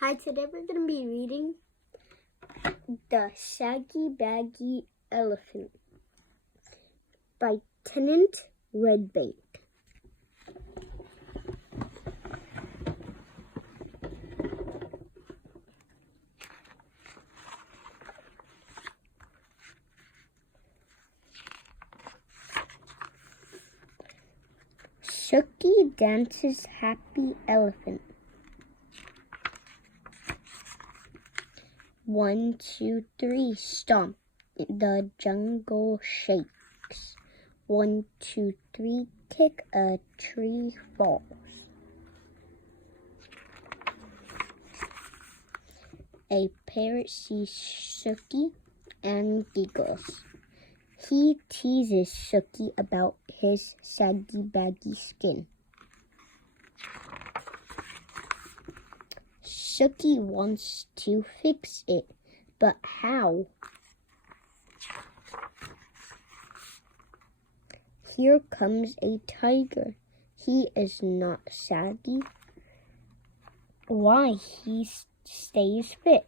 Hi, today we're going to be reading The Shaggy Baggy Elephant by Tennant Redbank. Shaggy dances happy elephant. 1, 2, 3, stomp. The jungle shakes. 1, 2, 3, kick, a tree falls. A parrot sees Shaggy and giggles. He teases Shaggy about his saggy baggy skin. Shaggy wants to fix it, but how? Here comes a tiger. He is not saggy. Why, he stays fit.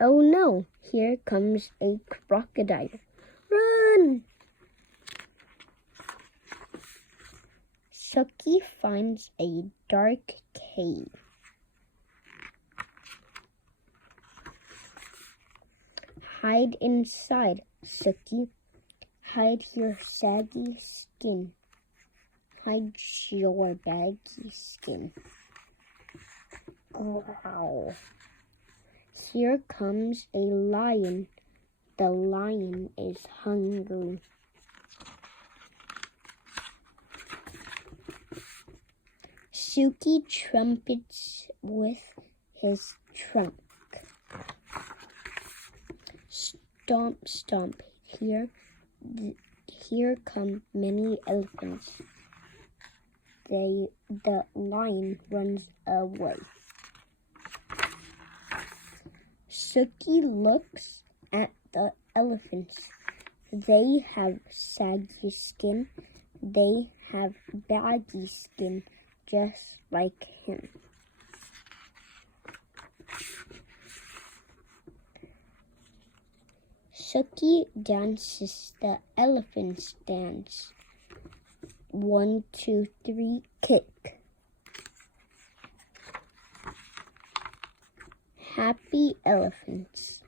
Oh no, here comes a crocodile. Run! Shaggy finds a dark cave. Hide inside, Shaggy. Hide your saggy skin. Hide your baggy skin. Wow. Here comes a lion. The lion is hungry. Shaggy trumpets with his trunk. Stomp, stomp. Here come many elephants. The lion runs away. Shaggy looks at the elephants. They have saggy skin. They have baggy skin, just like him. Shaggy dances the elephant's dance. 1, 2, 3, kick. Happy elephants.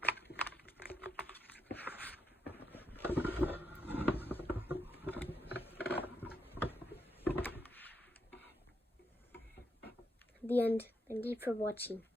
The end. Thank you for watching.